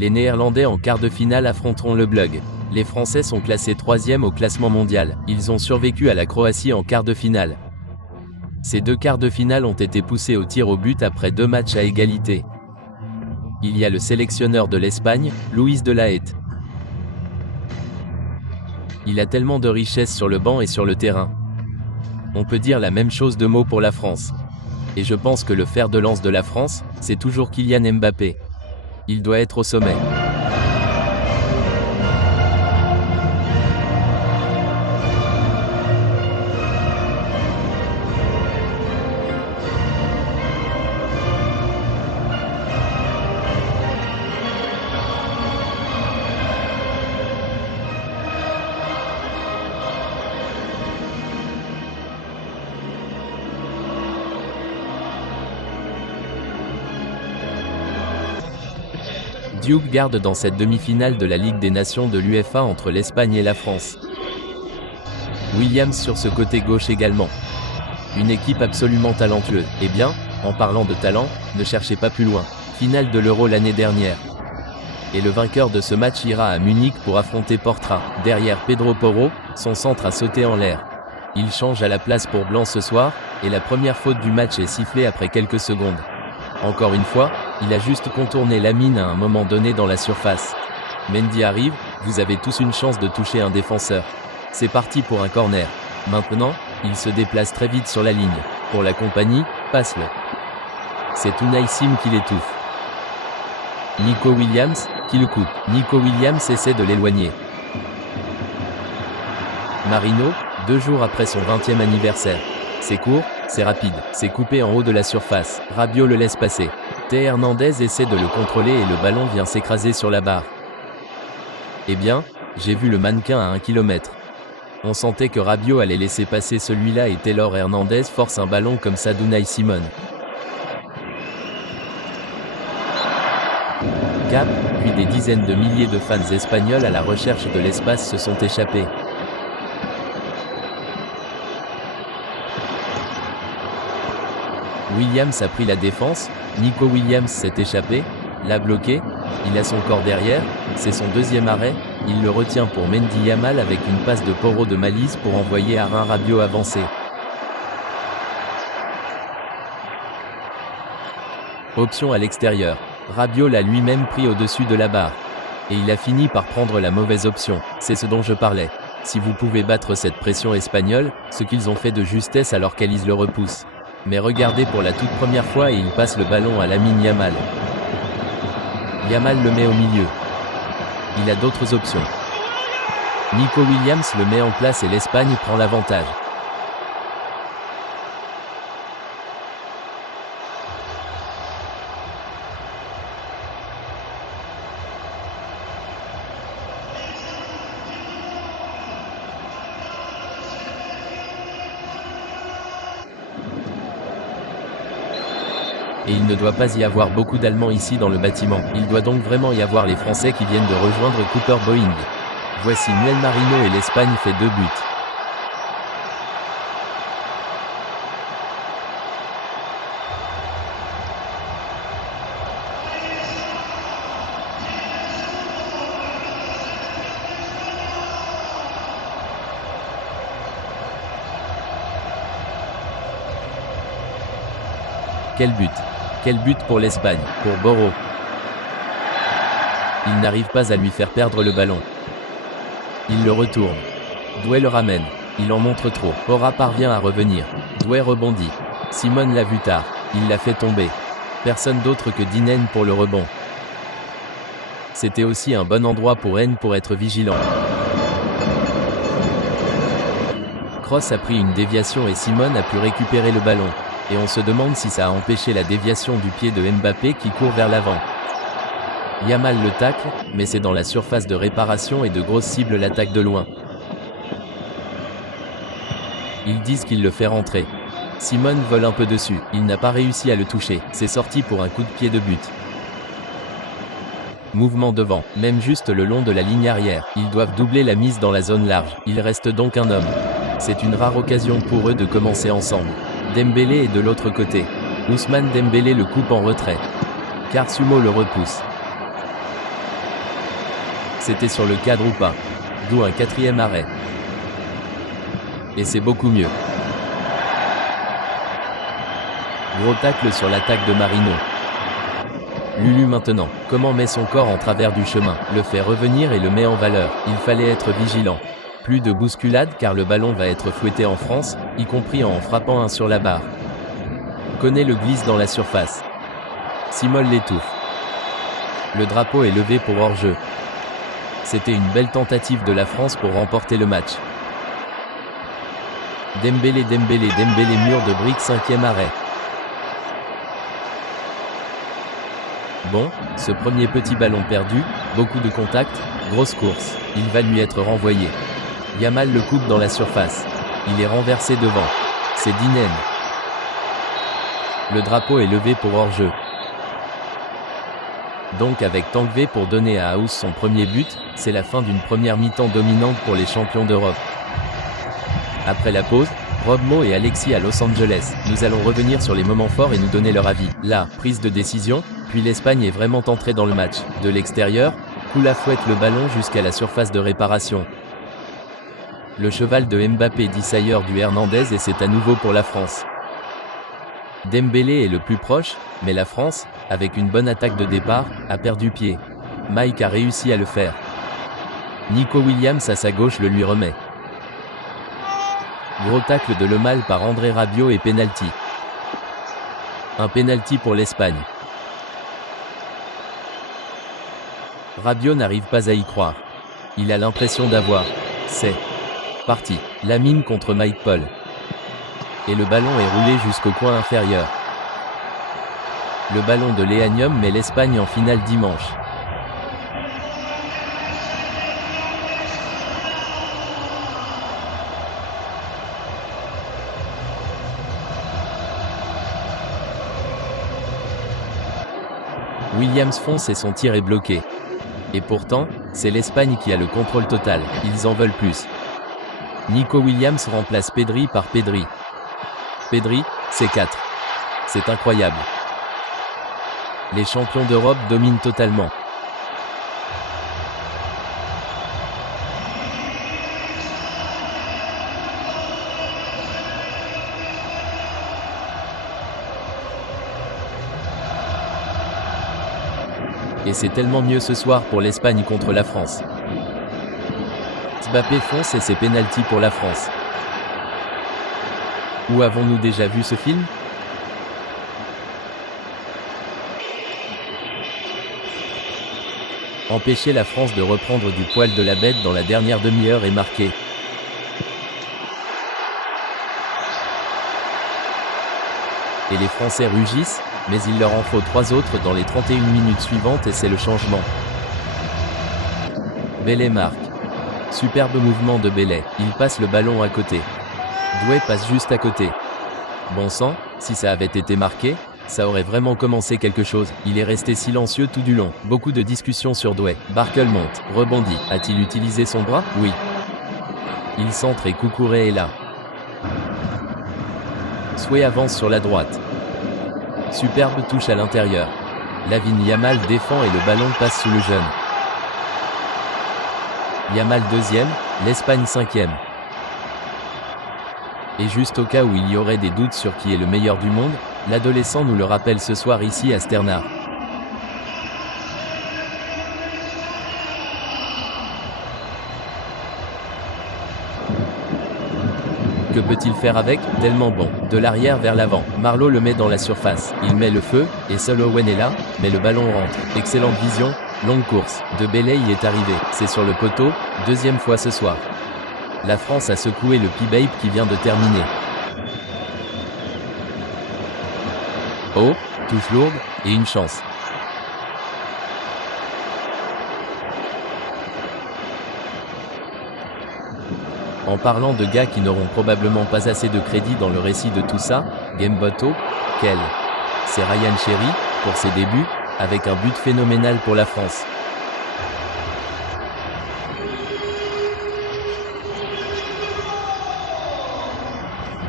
Les Néerlandais en quart de finale affronteront le Blug. Les Français sont classés 3e au classement mondial. Ils ont survécu à la Croatie en quart de finale. Ces 2 quarts de finale ont été poussés au tir au but après 2 matchs à égalité. Il y a le sélectionneur de l'Espagne, Luis de la Haye. Il a tellement de richesse sur le banc et sur le terrain. On peut dire la même chose de mots pour la France. Et je pense que le fer de lance de la France, c'est toujours Kylian Mbappé. Il doit être au sommet. Diouf garde dans cette demi-finale de la Ligue des Nations de l'UEFA entre l'Espagne et la France. Williams sur ce côté gauche également. Une équipe absolument talentueuse. Eh bien, en parlant de talent, ne cherchez pas plus loin. Finale de l'Euro l'année dernière. Et le vainqueur de ce match ira à Munich pour affronter Portra. Derrière Pedro Porro, son centre a sauté en l'air. Il change à la place pour Blanc ce soir, et la première faute du match est sifflée après quelques secondes. Encore une fois, il a juste contourné Lamine à un moment donné dans la surface. Mendy arrive, vous avez tous une chance de toucher un défenseur. C'est parti pour un corner. Maintenant, il se déplace très vite sur la ligne. Pour la compagnie, passe-le. C'est Unai Sim qui l'étouffe. Nico Williams, qui le coupe. Nico Williams essaie de l'éloigner. Marino, 2 jours après son 20e anniversaire. C'est court, c'est rapide, c'est coupé en haut de la surface. Rabiot le laisse passer. Théo Hernandez essaie de le contrôler et le ballon vient s'écraser sur la barre. Eh bien, j'ai vu le mannequin à 1 km. On sentait que Rabiot allait laisser passer celui-là et Taylor Hernandez force un ballon comme ça d'Unai Simon. Cap, puis des dizaines de milliers de fans espagnols à la recherche de l'espace se sont échappés. Williams a pris la défense, Nico Williams s'est échappé, l'a bloqué, il a son corps derrière, c'est son 2e arrêt, il le retient pour Mendy Yamal avec une passe de Porro de Malise pour envoyer Aaron Rabiot avancer. Option à l'extérieur, Rabiot l'a lui-même pris au-dessus de la barre. Et il a fini par prendre la mauvaise option, c'est ce dont je parlais. Si vous pouvez battre cette pression espagnole, ce qu'ils ont fait de justesse alors qu'Alice le repousse. Mais regardez pour la toute première fois et il passe le ballon à Lamine Yamal. Yamal le met au milieu. Il a d'autres options. Nico Williams le met en place et l'Espagne prend l'avantage. Et il ne doit pas y avoir beaucoup d'Allemands ici dans le bâtiment. Il doit donc vraiment y avoir les Français qui viennent de rejoindre Cooper Boeing. Voici Nuel Marino et l'Espagne fait 2 buts. Quel but! Quel but pour l'Espagne, pour Porro. Il n'arrive pas à lui faire perdre le ballon. Il le retourne. Doué le ramène. Il en montre trop. Porra parvient à revenir. Doué rebondit. Simon l'a vu tard. Il l'a fait tomber. Personne d'autre que Dinnen pour le rebond. C'était aussi un bon endroit pour N pour être vigilant. Kroos a pris une déviation et Simon a pu récupérer le ballon. Et on se demande si ça a empêché la déviation du pied de Mbappé qui court vers l'avant. Yamal le tacle, mais c'est dans la surface de réparation et de grosses cibles l'attaque de loin. Ils disent qu'il le fait rentrer. Simon vole un peu dessus, il n'a pas réussi à le toucher, c'est sorti pour un coup de pied de but. Mouvement devant, même juste le long de la ligne arrière, ils doivent doubler la mise dans la zone large, il reste donc un homme. C'est une rare occasion pour eux de commencer ensemble. Dembélé est de l'autre côté. Ousmane Dembélé le coupe en retrait. Car Sumo le repousse. C'était sur le cadre ou pas. D'où un 4e arrêt. Et c'est beaucoup mieux. Gros tacle sur l'attaque de Marino. Lulu maintenant. Comment met son corps en travers du chemin, le fait revenir et le met en valeur. Il fallait être vigilant. Plus de bousculade car le ballon va être fouetté en France, y compris en frappant un sur la barre. Koné le glisse dans la surface. Simol l'étouffe. Le drapeau est levé pour hors-jeu. C'était une belle tentative de la France pour remporter le match. Dembélé mur de briques 5e arrêt. Bon, ce premier petit ballon perdu, beaucoup de contacts, grosse course, il va lui être renvoyé. Yamal le coupe dans la surface. Il est renversé devant. C'est Dinen. Le drapeau est levé pour hors-jeu. Donc avec Tanguy pour donner à House son premier but, c'est la fin d'une première mi-temps dominante pour les champions d'Europe. Après la pause, Rob Mo et Alexis à Los Angeles. Nous allons revenir sur les moments forts et nous donner leur avis. La prise de décision, puis l'Espagne est vraiment entrée dans le match. De l'extérieur, Kula fouette le ballon jusqu'à la surface de réparation. Le cheval de Mbappé dit Sayer du Hernandez et c'est à nouveau pour la France. Dembélé est le plus proche, mais la France, avec une bonne attaque de départ, a perdu pied. Mike a réussi à le faire. Nico Williams à sa gauche le lui remet. Gros tacle de Lemal par André Rabiot et penalty. Un penalty pour l'Espagne. Rabiot n'arrive pas à y croire. Il a l'impression d'avoir. C'est parti. Lamine contre Mike Paul. Et le ballon est roulé jusqu'au coin inférieur. Le ballon de Léanium met l'Espagne en finale dimanche. Williams fonce et son tir est bloqué. Et pourtant, c'est l'Espagne qui a le contrôle total. Ils en veulent plus. Nico Williams remplace Pedri par Pedri. Pedri, c'est 4. C'est incroyable. Les champions d'Europe dominent totalement. Et c'est tellement mieux ce soir pour l'Espagne contre la France. Mbappé fonce et c'est penalty pour la France. Où avons-nous déjà vu ce film ? Empêcher la France de reprendre du poil de la bête dans la dernière demi-heure et marquer. Et les Français rugissent, mais il leur en faut 3 autres dans les 31 minutes suivantes et c'est le changement. Bellet marque. Superbe mouvement de Bellet, il passe le ballon à côté. Doué passe juste à côté. Bon sang, si ça avait été marqué, ça aurait vraiment commencé quelque chose. Il est resté silencieux tout du long. Beaucoup de discussions sur Doué. Barkel monte, rebondit. A-t-il utilisé son bras ? Oui. Il centre et Coucouré est là. Souhait avance sur la droite. Superbe touche à l'intérieur. Lamine Yamal défend et le ballon passe sous le jeune. Yamal 2e, l'Espagne 5e. Et juste au cas où il y aurait des doutes sur qui est le meilleur du monde, l'adolescent nous le rappelle ce soir ici à Sternard. Que peut-il faire avec ? Tellement bon. De l'arrière vers l'avant. Marlowe le met dans la surface. Il met le feu, et seul Owen est là, mais le ballon rentre. Excellente vision, longue course. De Bellet y est arrivé. C'est sur le poteau, 2e fois ce soir. La France a secoué le P-Babe qui vient de terminer. Oh, touche lourde, et une chance. En parlant de gars qui n'auront probablement pas assez de crédit dans le récit de tout ça, Gameboto, quel ? C'est Ryan Cherry, pour ses débuts, avec un but phénoménal pour la France.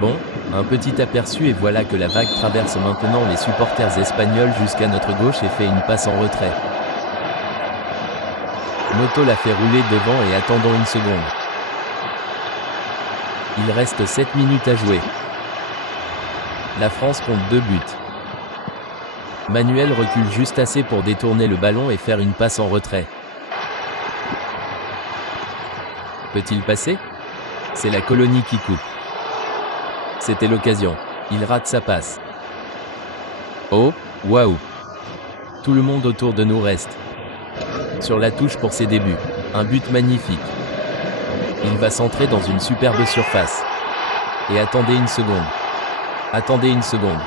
Bon, un petit aperçu et voilà que la vague traverse maintenant les supporters espagnols jusqu'à notre gauche et fait une passe en retrait. Noto l'a fait rouler devant et attendons une seconde. Il reste 7 minutes à jouer. La France compte 2 buts. Manuel recule juste assez pour détourner le ballon et faire une passe en retrait. Peut-il passer? C'est la colonie qui coupe. C'était l'occasion. Il rate sa passe. Oh, waouh! Tout le monde autour de nous reste sur la touche pour ses débuts. Un but magnifique. Il va centrer dans une superbe surface. Et attendez une seconde. Attendez une seconde.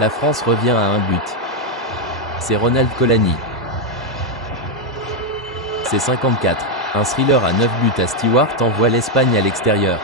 La France revient à un but. C'est Ronald Colani. C'est 54. Un thriller à 9 buts à Stewart envoie l'Espagne à l'extérieur.